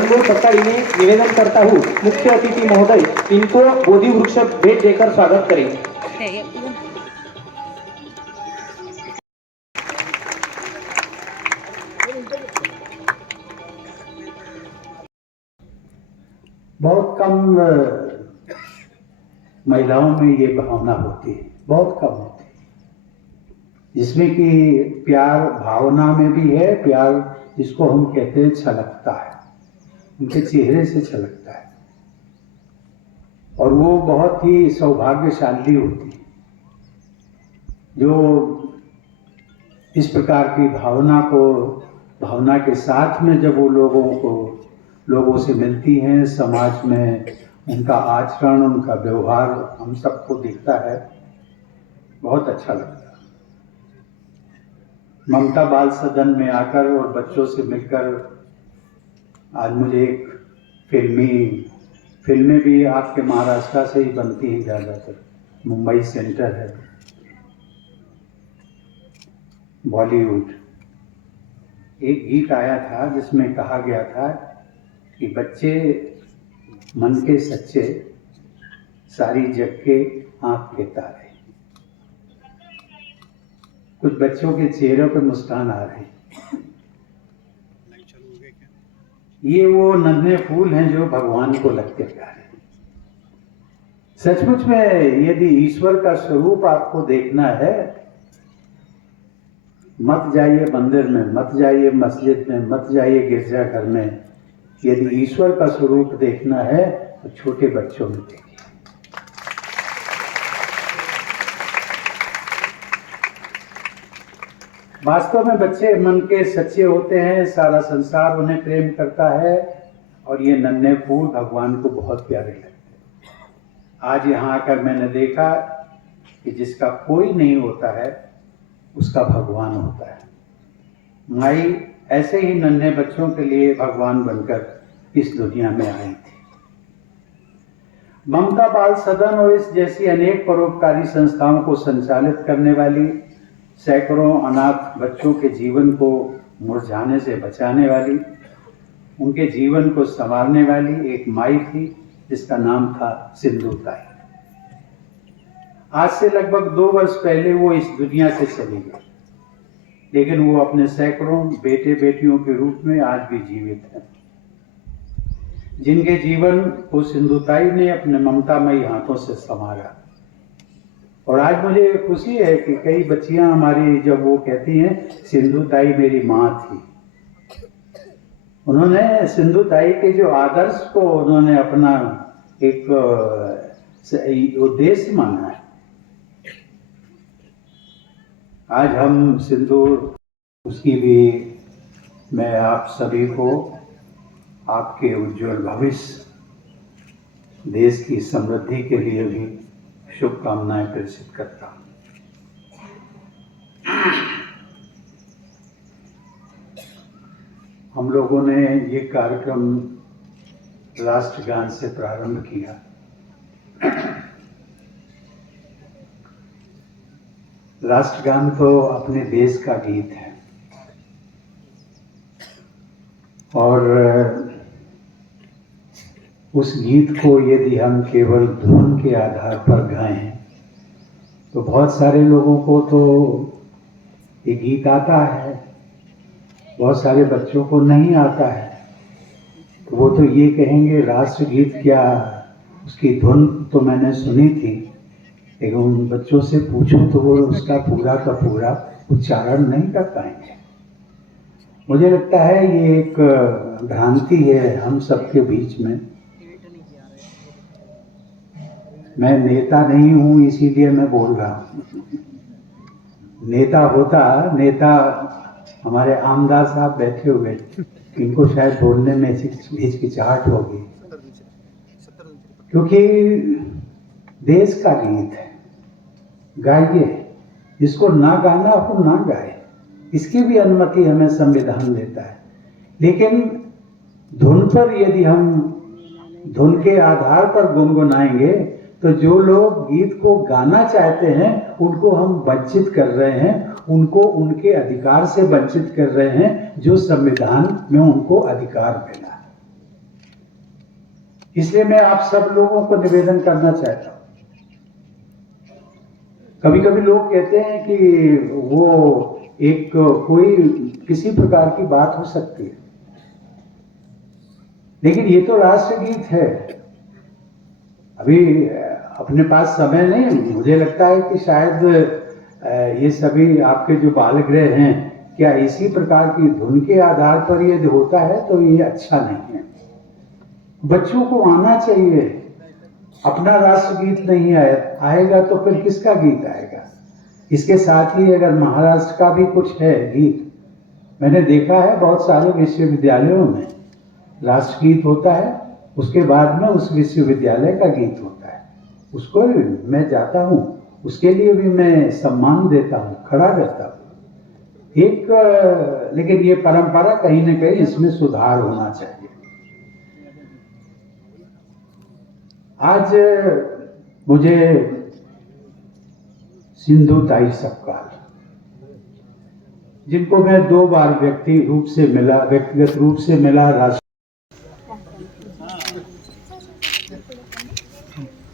अनमोल पट्टाड़ी में निवेदन करता हूँ, मुख्य अतिथि महोदय इनको बोधि वृक्ष भेंट देकर स्वागत करें। बहुत कम महिलाओं में ये भावना होती है, बहुत कम होती है, जिसमें कि प्यार भावना में भी है, प्यार जिसको हम कहते हैं छलकता है, उनके चेहरे से छलकता है, और वो बहुत ही सौभाग्यशाली होती है जो इस प्रकार की भावना के साथ में जब वो लोगों से मिलती हैं, समाज में उनका आचरण, उनका व्यवहार हम सबको दिखता है, बहुत अच्छा लगता है। ममता बाल सदन में आकर और बच्चों से मिलकर आज मुझे एक फिल्में भी आपके महाराष्ट्र से ही बनती हैं, ज़्यादातर मुंबई सेंटर है, बॉलीवुड। एक गीत आया था जिसमें कहा गया था कि बच्चे मन के सच्चे, सारी जग के आंख के तारे। कुछ बच्चों के चेहरों पे मुस्कान आ रही। ये वो नन्हे फूल हैं जो भगवान को लगते प्यारे। सचमुच में यदि ईश्वर का स्वरूप आपको देखना है, मत जाइए मंदिर में, मत जाइए मस्जिद में, मत जाइए गिरजाघर में। यदि ईश्वर का स्वरूप देखना है तो छोटे बच्चों में देखिए। वास्तव में बच्चे मन के सच्चे होते हैं, सारा संसार उन्हें प्रेम करता है, और ये नन्हे फूल भगवान को बहुत प्यारे लगते हैं। आज यहाँ आकर मैंने देखा कि जिसका कोई नहीं होता है उसका भगवान होता है। माई ऐसे ही नन्हे बच्चों के लिए भगवान बनकर इस दुनिया में आई थी। ममता बाल सदन और इस जैसी अनेक परोपकारी संस्थाओं को संचालित करने वाली, सैकड़ों अनाथ बच्चों के जीवन को मुरझाने से बचाने वाली, उनके जीवन को संवारने वाली एक माई थी जिसका नाम था सिंधु ताई। आज से लगभग 2 वर्ष पहले वो इस दुनिया से चली गई, लेकिन वो अपने सैकड़ों बेटे बेटियों के रूप में आज भी जीवित है, जिनके जीवन को सिंधुताई ने अपने ममतामयी हाथों से संवारा। और आज मुझे खुशी है कि कई बच्चियां हमारी जब वो कहती हैं सिंधुताई मेरी माँ थी, उन्होंने सिंधुताई के जो आदर्श को उन्होंने अपना एक उद्देश्य माना है। आज हम सिंधु, उसकी भी मैं आप सभी को आपके उज्जवल भविष्य, देश की समृद्धि के लिए भी शुभकामनाएं प्रेषित करता हूं। हम लोगों ने ये कार्यक्रम राष्ट्रगान से प्रारंभ किया। राष्ट्रगान तो अपने देश का गीत है, और उस गीत को यदि हम केवल धुन के आधार पर गाएं तो बहुत सारे लोगों को तो ये गीत आता है, बहुत सारे बच्चों को नहीं आता है, तो वो तो ये कहेंगे राष्ट्रगीत क्या, उसकी धुन तो मैंने सुनी थी, लेकिन उन बच्चों से पूछो तो वो उसका पूरा का पूरा उच्चारण नहीं कर पाएंगे। मुझे लगता है ये एक भ्रांति है हम सबके बीच में। मैं नेता नहीं हूं इसीलिए मैं बोल रहा हूं। नेता हमारे आमदार साहब बैठे हुए, इनको शायद बोलने में हिचकिचाहट होगी, क्योंकि देश का गीत है, गाइए। जिसको ना गाना हो ना गाए, इसकी भी अनुमति हमें संविधान देता है। लेकिन धुन पर यदि हम धुन के आधार पर गुनगुनाएंगे तो जो लोग गीत को गाना चाहते हैं उनको हम वंचित कर रहे हैं, उनको उनके अधिकार से वंचित कर रहे हैं जो संविधान में उनको अधिकार मिला है। इसलिए मैं आप सब लोगों को निवेदन करना चाहता हूं। कभी कभी लोग कहते हैं कि वो एक कोई किसी प्रकार की बात हो सकती है, लेकिन ये तो राष्ट्रगीत है। अभी अपने पास समय नहीं, मुझे लगता है कि शायद ये सभी आपके जो बालगृह हैं, क्या इसी प्रकार की धुन के आधार पर ये होता है तो ये अच्छा नहीं है। बच्चों को आना चाहिए। अपना राष्ट्रगीत नहीं आएगा तो फिर किसका गीत आएगा। इसके साथ ही अगर महाराष्ट्र का भी कुछ है गीत, मैंने देखा है बहुत सारे विश्वविद्यालयों में राष्ट्रगीत होता है, उसके बाद में उस विश्वविद्यालय का गीत होता है, उसको मैं जाता हूँ, उसके लिए भी मैं सम्मान देता हूँ, खड़ा रहता हूँ। लेकिन ये परंपरा कहीं न कहीं इसमें सुधार होना चाहिए। आज मुझे सिंधु ताई सपकाल, जिनको मैं 2 बार व्यक्तिगत रूप से मिला।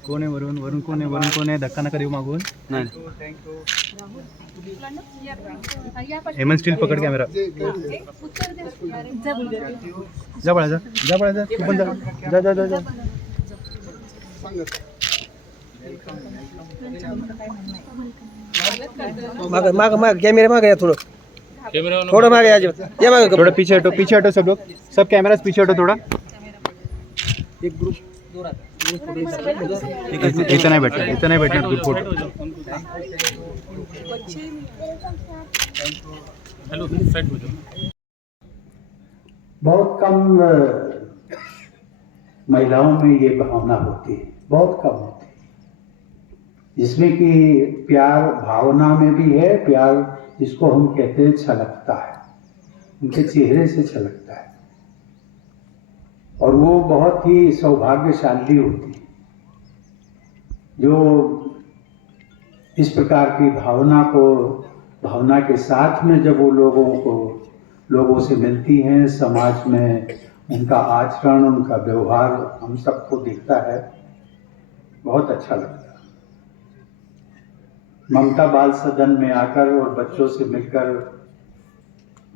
कोण आहे वरून कोण आहे, धक्का नका देऊ मागून. नाही हेमंत स्टील पकड कॅमेरा. जा बाळा जा तू पण जा. माग कॅमेरा मागे या, थोड़ा मागे आ जाओ, थोड़ा पीछे हटो सब लोग, सब कैमरास पीछे हटो थोड़ा. एक ग्रुप इतना नहीं बैठना ग्रुप फोटो. हेलो साइड हो जाओ. बहुत कम महिलाओं में ये भावना होती है, बहुत कम होती है, जिसमें कि प्यार भावना में भी है, प्यार जिसको हम कहते हैं छलकता है, उनके चेहरे से छलकता है, और वो बहुत ही सौभाग्यशाली होती है जो इस प्रकार की भावना के साथ में जब वो लोगों से मिलती हैं, समाज में उनका आचरण, उनका व्यवहार हम सबको दिखता है, बहुत अच्छा लगता है। ममता बाल सदन में आकर और बच्चों से मिलकर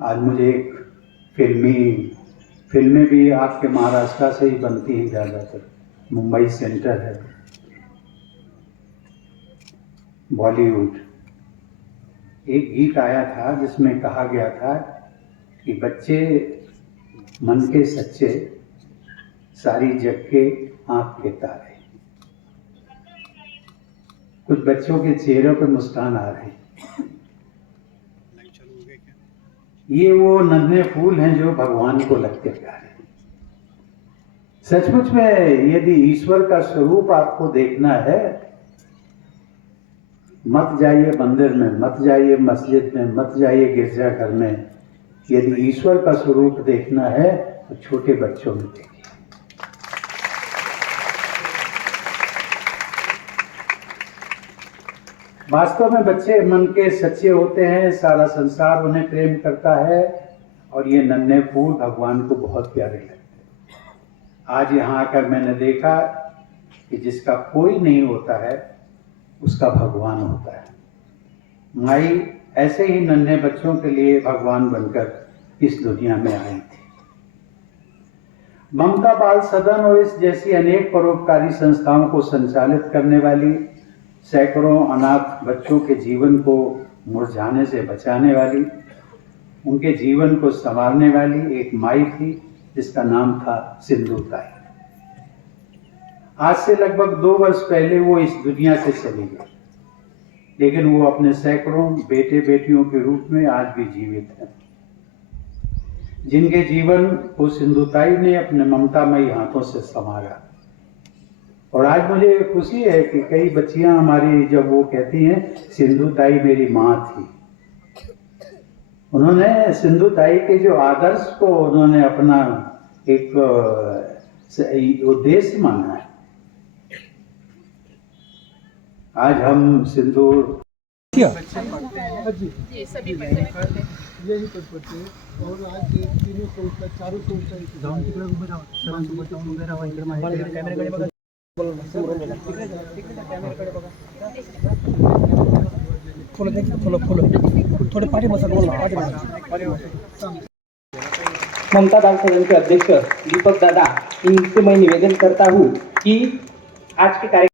आज मुझे एक फिल्में भी आपके महाराष्ट्र से ही बनती हैं ज़्यादातर, मुंबई सेंटर है, बॉलीवुड। एक गीत आया था जिसमें कहा गया था कि बच्चे मन के सच्चे, सारी जग के आंख के तारे। कुछ बच्चों के चेहरों पर मुस्कान आ रही। ये वो नन्हे फूल हैं जो भगवान को लगते प्यारे। सचमुच में यदि ईश्वर का स्वरूप आपको देखना है, मत जाइए मंदिर में, मत जाइए मस्जिद में, मत जाइए गिरजाघर में। यदि ईश्वर का स्वरूप देखना है तो छोटे बच्चों में देखिए। वास्तव में बच्चे मन के सच्चे होते हैं, सारा संसार उन्हें प्रेम करता है, और ये नन्हे फूल भगवान को बहुत प्यारे लगते हैं। आज यहाँ आकर मैंने देखा कि जिसका कोई नहीं होता है उसका भगवान होता है। माई ऐसे ही नन्हे बच्चों के लिए भगवान बनकर इस दुनिया में आई थी। ममता बाल सदन और इस जैसी अनेक परोपकारी संस्थाओं को संचालित करने वाली, सैकड़ों अनाथ बच्चों के जीवन को मुरझाने से बचाने वाली, उनके जीवन को संवारने वाली एक माई थी जिसका नाम था सिंधु ताई। आज से लगभग 2 वर्ष पहले वो इस दुनिया से चली गई, लेकिन वो अपने सैकड़ों बेटे बेटियों के रूप में आज भी जीवित है, जिनके जीवन को सिंधु ताई ने अपने ममतामयी हाथों से संवारा। और आज मुझे खुशी है कि कई बच्चियां हमारी जब वो कहती हैं सिंधु ताई मेरी माँ थी, उन्होंने सिंधु ताई के जो आदर्श को उन्होंने अपना एक उद्देश्य माना है। आज हम सिंदूर जी सभी यही तत्पर थे और आज ये तीनों संस्था चारों संस्था थोडे पाठी बसा ममता बाल सदन के अध्यक्ष दीपक दादा इनसे मैं निवेदन करता हूँ कि आज के कार्यक्रम